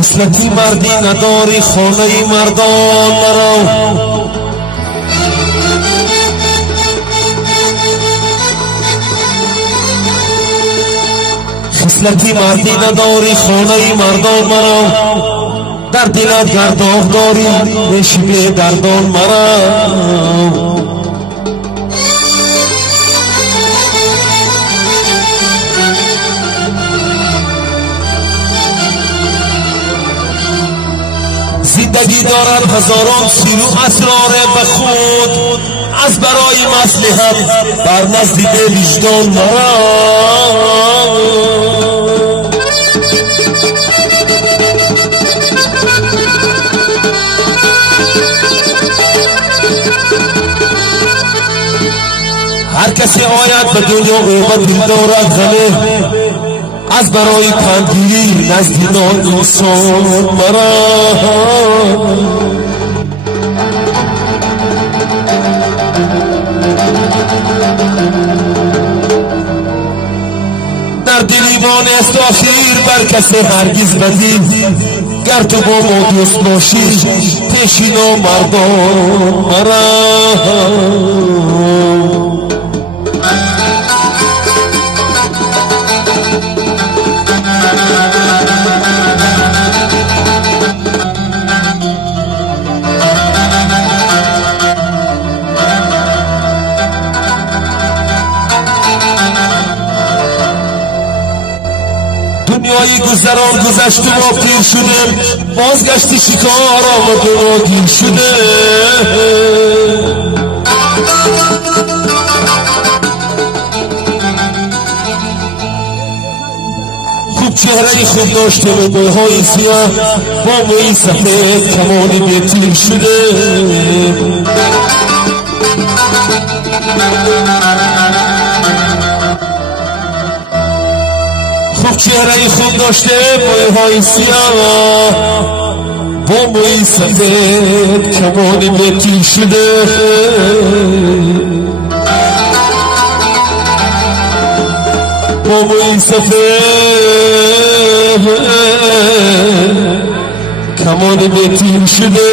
خصلتی مردی نداری خانه مردان مرا، خصلتی مردی نداری خانه مردان مرا، در دلت گرداغ داری نشیب دردان مرا. زندگی دارد هزاران سیر و اسرار به خود، از برای مصلحت بر نزد دل وجدان مرا. هر کسی آید به دنیا غیبت دل دارد غمه، از برای پندگیری نزد نان انسان مرا. در دلی مانست آخر بر کسی هرگز بدی، گر تو با ما دوست باشی پیشینا مردان مرا. دنیای گذران گذشت و ما پیر شدیم، بازگشت شکار آمد و گیر شده. خوب چهره خوب داشته و موهای سیاه، با موی سفید کمانی به تیر شده. خوب چهره خوب داشته موهای سیاه، با موی سفید کمانی به تیر شده. با موی سفید کمانی به تیر شده.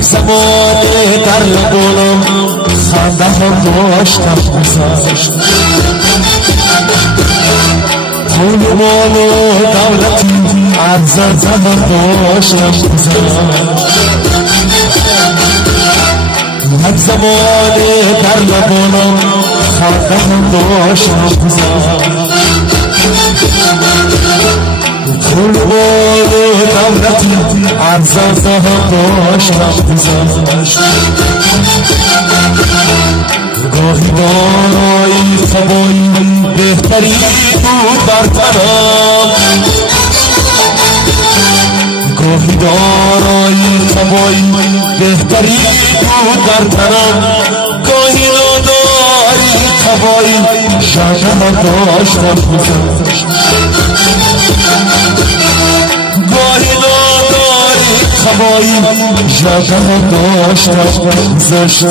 زمانه در لبانم خنده هم داشتم گذشت، پول مال و دولتی ارزد هم داشتم گذشت. یک زمانه در لبانم خنده هم داشتم گذشت، پول مال و دولتی ارزد هم داشتم گذشت. گاهی دارایی خوابایی بهتری بود بر تنم، گاهی دارایی خوابایی بهتری بود بر تنم، گاهی نداری خوابایی شاید داشتم گذشت. گاهی نداری خوابایی شاید داشتم گذشت.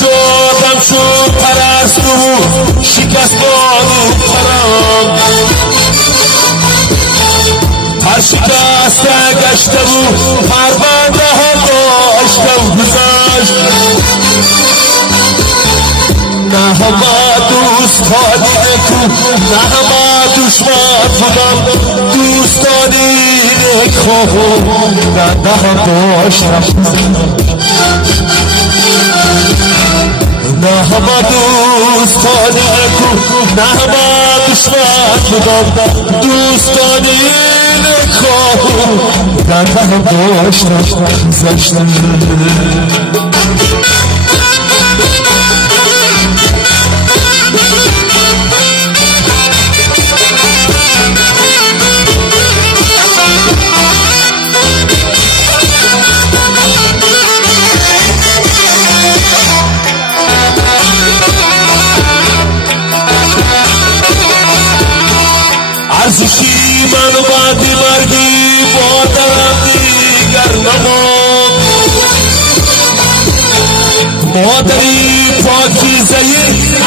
شدم شد پرستو شکست بادو پرم، هر شکسته گشته و پرونده هم داشته و گذشت. نه همه دوستانی نکو نه همه دشمن بودم دوستانی نکو نه هم داشتم نه همه دوستانی نکو نه همه دشمن بودم دوستانی نکو نه هم داشتم زشتم ارزشی من بعد مرگی مادرم دیگر نماند مادری پاکیزه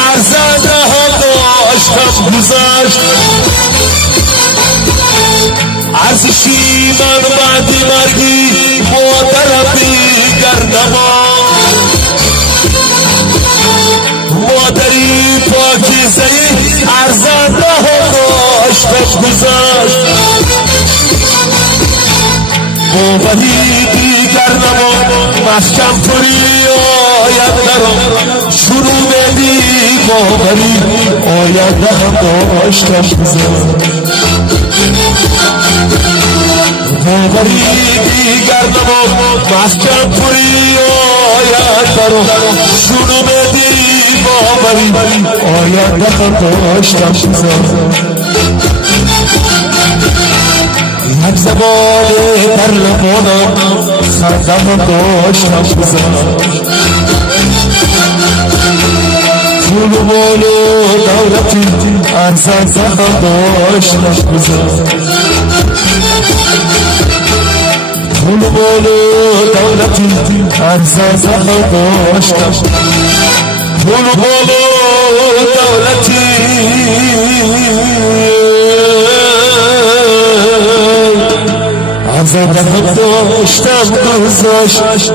ارزنده هم داشتم گذشت ارزشی من بعد مرگی مادرم دیگر نماند مادری پاکیزه ارزنده هم داشتم گذشت باوری دیگر نماند محکم پری آید درم شروع بدی باوری آید هم داشتم گذشت باوری دیگر نماند محکم پری آید درم شروع بدی باوری آید هم داشتم گذشت یک زبان در لبانم خندم داشتم گذشت پول و مال و دولتی ارزنده هم داشتم گذشت پول و مال و دولتی ارزنده هم داشتم پول و مال و دولتی ارزنده هم داشتم گذشت